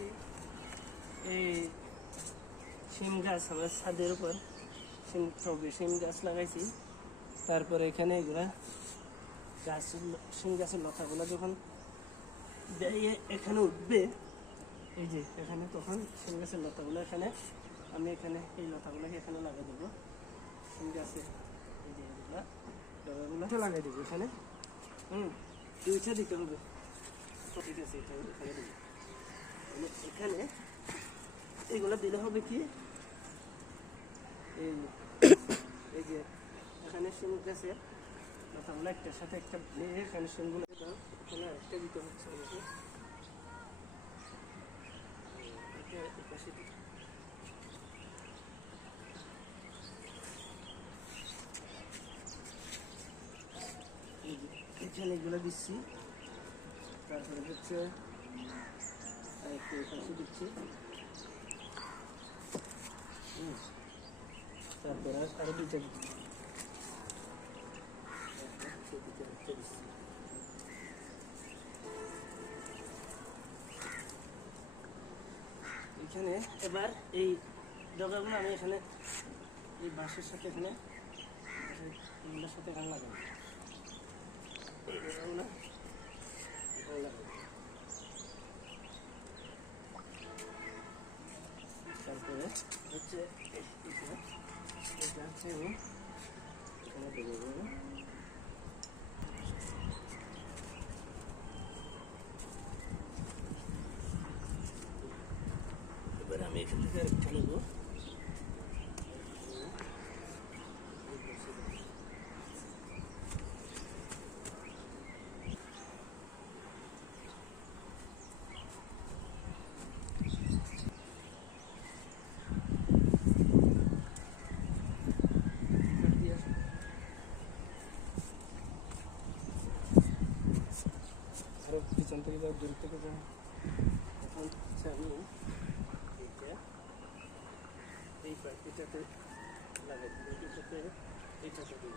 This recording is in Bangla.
লাগাইছি এই শিম গাছ, আমার ছাদের উপর শিম গাছ লাগাইছি। তারপরে এখানে এগুলা গাছ, শিম গাছের লতাগুলো যখন বেরিয়ে এখানে উঠবে, এই যে এখানে, তখন শিম গাছের লতাগুলো এখানে আমি এখানে এই লতাগুলোকে এখানে লাগিয়ে দেবো। শিম গাছে এই যে এগুলা লতাগুলো লাগিয়ে দেবো এখানে। দুইটা দিতে হবে, ঠিক আছে, এটা এখানে দেবো। এখানে এইগুলো দিলে হবে কি, এই যে এখানে শিম গাছে লতাগুলো একটার সাথে একটা এখানে শিমগুলো এখানে আরেকটা দিতে হচ্ছে আমাকে। এখানে এগুলো দিচ্ছি, তারপরে হচ্ছে আরেকটু এখানে দিচ্ছি, তারপরে আরো দুইটা দিচ্ছি। এখানে এবার এই ডগাগুলো আমি এখানে এই বাঁশের সাথে এখানে এগুলোর সাথে এখানে লাগাবো। তারপরে হচ্ছে এটা হচ্ছে আমি এখানে দেবো। এবার আমি এখান থেকে আরেকটা নেবো। আরো পিছন থেকে যাও, দূর থেকে যাও। এখন হচ্ছে আমি এইটা এই পাখিটাতে লাগাই দিই, এইটাতে দিব।